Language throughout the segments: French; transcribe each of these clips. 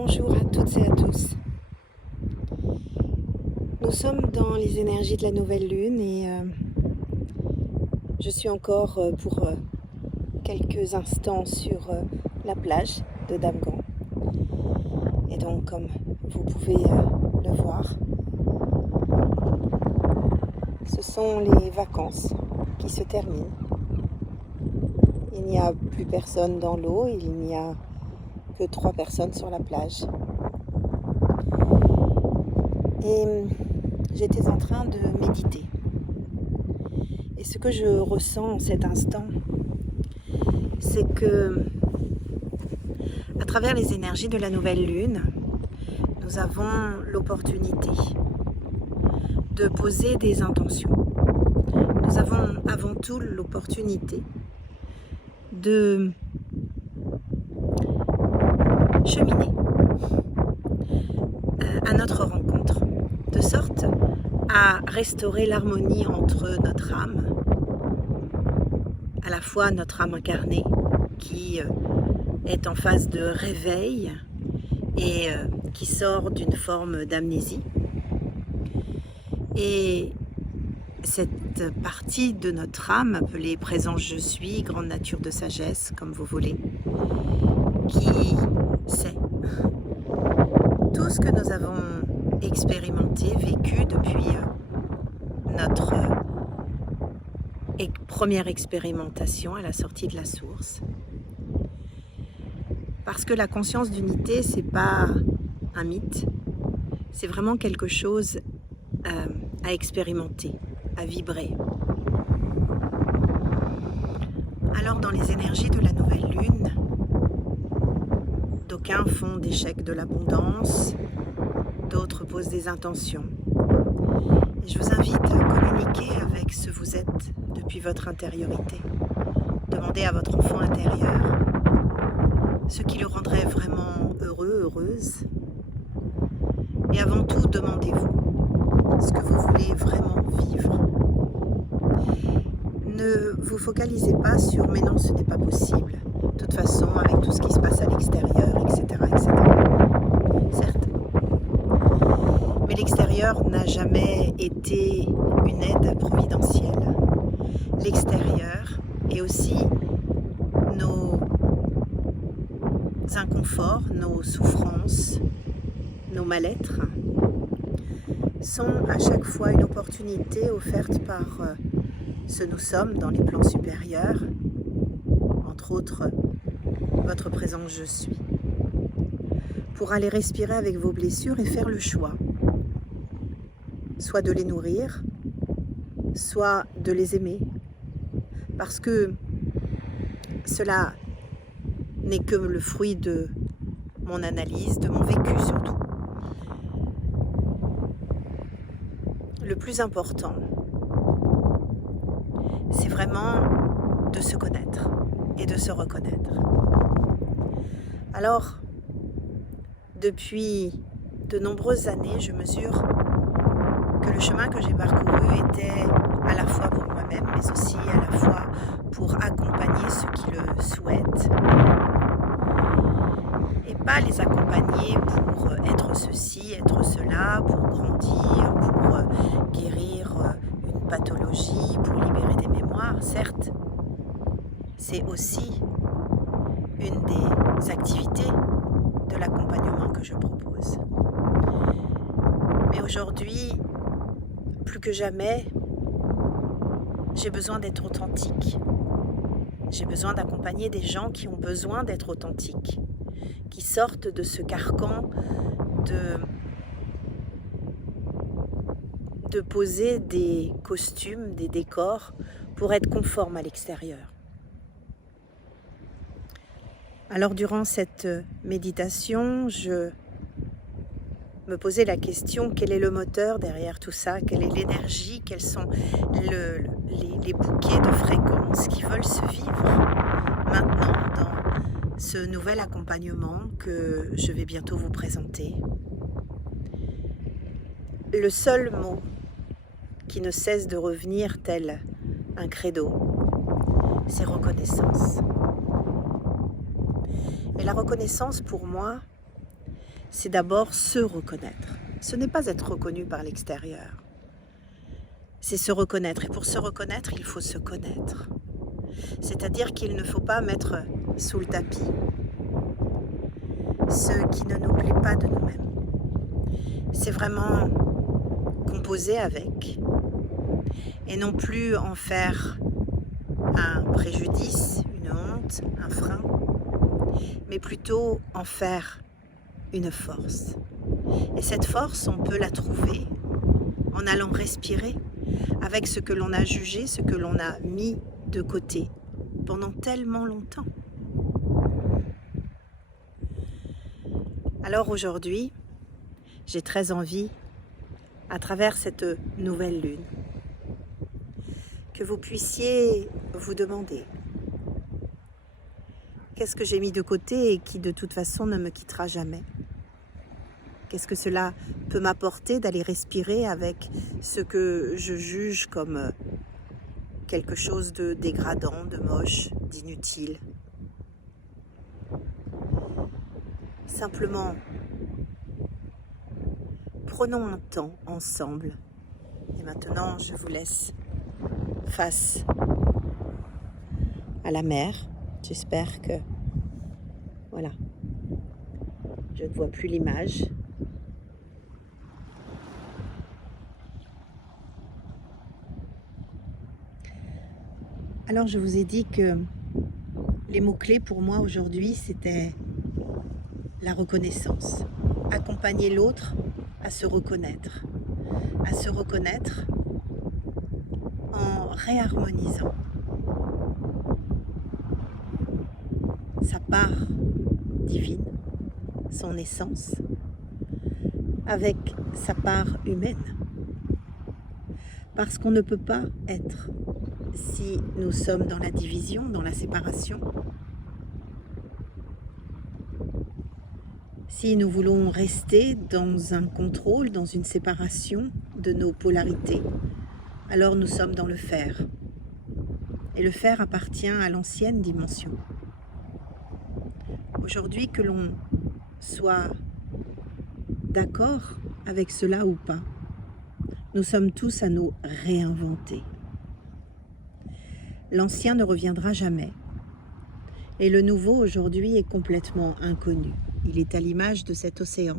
Bonjour à toutes et à tous. Nous sommes dans les énergies de la nouvelle lune et je suis encore pour quelques instants sur la plage de Damgan. Et donc, comme vous pouvez le voir, ce sont les vacances qui se terminent. Il n'y a plus personne dans l'eau, il n'y a que 3 personnes sur la plage. Et j'étais en train de méditer. Et ce que je ressens en cet instant, c'est que, à travers les énergies de la nouvelle lune, nous avons l'opportunité de poser des intentions. Nous avons avant tout l'opportunité de cheminer à notre rencontre, de sorte à restaurer l'harmonie entre notre âme, à la fois notre âme incarnée qui est en phase de réveil et qui sort d'une forme d'amnésie, et cette partie de notre âme appelée présence je suis, grande nature de sagesse, comme vous voulez, qui sait tout ce que nous avons expérimenté, vécu depuis notre première expérimentation à la sortie de la source. Parce que la conscience d'unité, c'est pas un mythe, c'est vraiment quelque chose à expérimenter, à vibrer. Alors, dans les énergies de la nouvelle lune, d'aucuns font des chèques de l'abondance, d'autres posent des intentions. Et je vous invite à communiquer avec ce que vous êtes depuis votre intériorité. Demandez à votre enfant intérieur ce qui le rendrait vraiment heureux, heureuse. Et avant tout, demandez-vous ce que vous voulez vraiment vivre. Ne vous focalisez pas sur « mais non, ce n'est pas possible ». De toute façon, avec tout ce qui se passe à l'extérieur, etc., etc. Certes. Mais l'extérieur n'a jamais été une aide providentielle. L'extérieur et aussi nos inconforts, nos souffrances, nos mal-être sont à chaque fois une opportunité offerte par ce nous sommes dans les plans supérieurs, entre autres votre présence je suis, pour aller respirer avec vos blessures et faire le choix, soit de les nourrir, soit de les aimer, parce que cela n'est que le fruit de mon analyse, de mon vécu surtout. Le plus important, c'est vraiment de se connaître et de se reconnaître. Alors, depuis de nombreuses années, je mesure que le chemin que j'ai parcouru était à la fois pour moi-même, mais aussi à la fois pour accompagner ceux qui le souhaitent. Et pas les accompagner pour être ceci, être cela, pour grandir, pour guérir une pathologie, pour libérer des mémoires, certes. C'est aussi une des activités de l'accompagnement que je propose. Mais aujourd'hui, plus que jamais, j'ai besoin d'être authentique. J'ai besoin d'accompagner des gens qui ont besoin d'être authentiques, qui sortent de ce carcan de poser des costumes, des décors pour être conformes à l'extérieur. Alors durant cette méditation, je me posais la question, quel est le moteur derrière tout ça? Quelle est l'énergie? Quels sont les bouquets de fréquences qui veulent se vivre maintenant dans ce nouvel accompagnement que je vais bientôt vous présenter? Le seul mot qui ne cesse de revenir tel un credo, c'est reconnaissance. Et la reconnaissance pour moi, c'est d'abord se reconnaître. Ce n'est pas être reconnu par l'extérieur. C'est se reconnaître. Et pour se reconnaître, il faut se connaître. C'est-à-dire qu'il ne faut pas mettre sous le tapis ce qui ne nous plaît pas de nous-mêmes. C'est vraiment composer avec et non plus en faire un préjudice, une honte, un frein, mais plutôt en faire une force. Et cette force, on peut la trouver en allant respirer avec ce que l'on a jugé, ce que l'on a mis de côté pendant tellement longtemps. Alors aujourd'hui, j'ai très envie, à travers cette nouvelle lune, que vous puissiez vous demander qu'est-ce que j'ai mis de côté et qui de toute façon ne me quittera jamais. Qu'est-ce que cela peut m'apporter d'aller respirer avec ce que je juge comme quelque chose de dégradant, de moche, d'inutile. Simplement, prenons un temps ensemble. Et maintenant, je vous laisse face à la mer. J'espère que, voilà, je ne vois plus l'image. Alors, je vous ai dit que les mots-clés pour moi aujourd'hui, c'était la reconnaissance. Accompagner l'autre à se reconnaître en réharmonisant sa part divine, son essence, avec sa part humaine. Parce qu'on ne peut pas être si nous sommes dans la division, dans la séparation. Si nous voulons rester dans un contrôle, dans une séparation de nos polarités, alors nous sommes dans le faire. Et le faire appartient à l'ancienne dimension. Aujourd'hui, que l'on soit d'accord avec cela ou pas, nous sommes tous à nous réinventer. L'ancien ne reviendra jamais. Et le nouveau aujourd'hui est complètement inconnu. Il est à l'image de cet océan,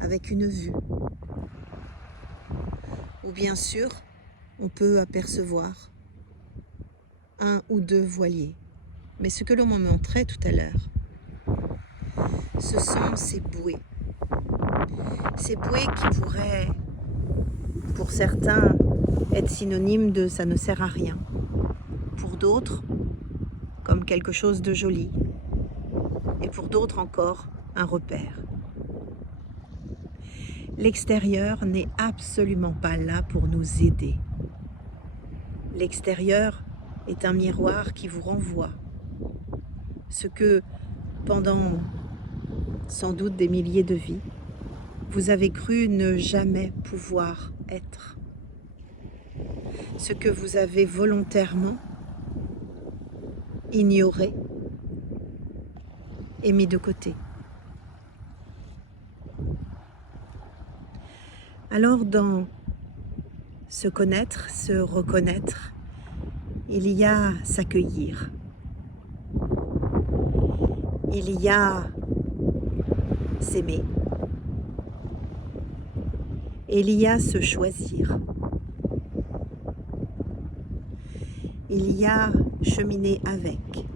avec une vue, où bien sûr on peut apercevoir un ou deux voiliers. Mais ce que l'on m'a montré tout à l'heure, ce sont ces bouées. Ces bouées qui pourraient, pour certains, être synonymes de « ça ne sert à rien ». Pour d'autres, comme quelque chose de joli. Et pour d'autres encore, un repère. L'extérieur n'est absolument pas là pour nous aider. L'extérieur est un miroir qui vous renvoie ce que, pendant sans doute des milliers de vies, vous avez cru ne jamais pouvoir être. Ce que vous avez volontairement ignoré et mis de côté. Alors dans se connaître, se reconnaître, il y a s'accueillir. Il y a s'aimer. Et il y a se choisir. Il y a cheminer avec.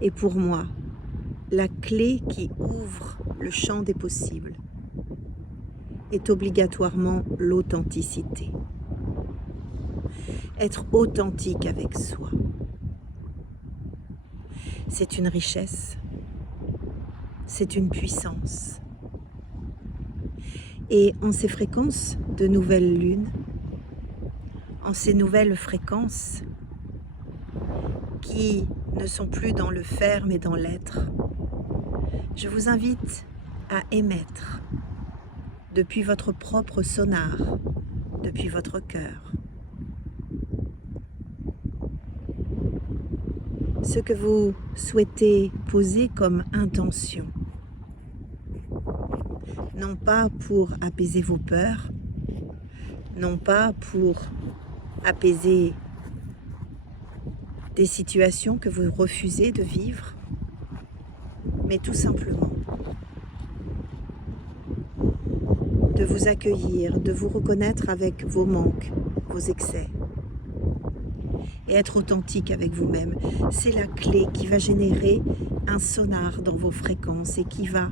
Et pour moi, la clé qui ouvre le champ des possibles est obligatoirement l'authenticité. Être authentique avec soi. C'est une richesse, c'est une puissance. Et en ces fréquences de nouvelle lune, en ces nouvelles fréquences qui ne sont plus dans le faire mais dans l'être, je vous invite à émettre depuis votre propre sonar, depuis votre cœur, ce que vous souhaitez poser comme intention. Non pas pour apaiser vos peurs, non pas pour apaiser des situations que vous refusez de vivre, mais tout simplement de vous accueillir, de vous reconnaître avec vos manques, vos excès, et être authentique avec vous-même. C'est la clé qui va générer un sonar dans vos fréquences et qui va,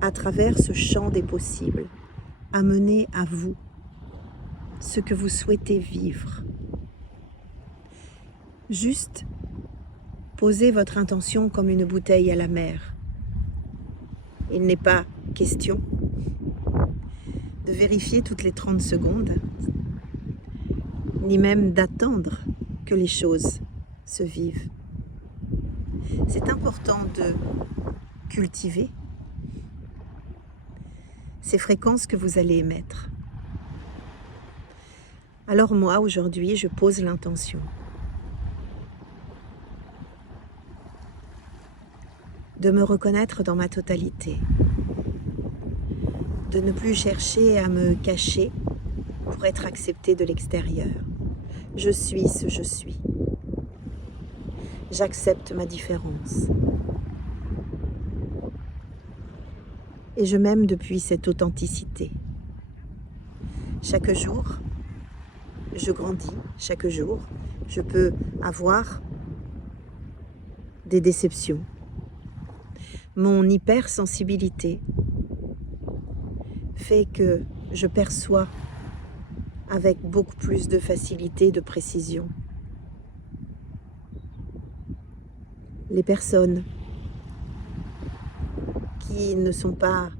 à travers ce champ des possibles, amener à vous ce que vous souhaitez vivre. Juste posez votre intention comme une bouteille à la mer. Il n'est pas question de vérifier toutes les 30 secondes, ni même d'attendre que les choses se vivent. C'est important de cultiver ces fréquences que vous allez émettre. Alors moi, aujourd'hui, je pose l'intention de me reconnaître dans ma totalité, de ne plus chercher à me cacher pour être accepté de l'extérieur. Je suis ce je suis. J'accepte ma différence. Et je m'aime depuis cette authenticité. Chaque jour, je grandis. Chaque jour, je peux avoir des déceptions. Mon hypersensibilité fait que je perçois avec beaucoup plus de facilité, de précision, les personnes qui ne sont pas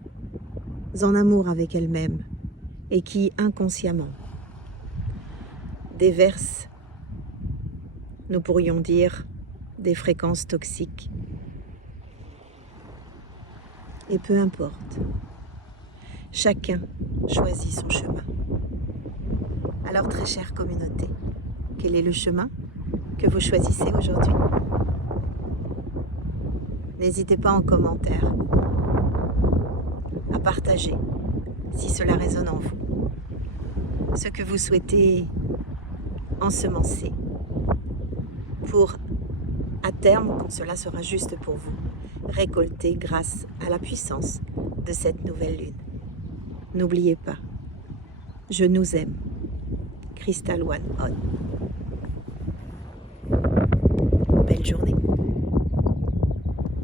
en amour avec elles-mêmes et qui inconsciemment déversent, nous pourrions dire, des fréquences toxiques. Et peu importe, chacun choisit son chemin. Alors, très chère communauté, quel est le chemin que vous choisissez aujourd'hui? N'hésitez pas en commentaire à partager, si cela résonne en vous, ce que vous souhaitez ensemencer pour, à terme, quand cela sera juste pour vous, récolter grâce à la puissance de cette nouvelle lune. N'oubliez pas, je nous aime. Crystal One On. Belle journée.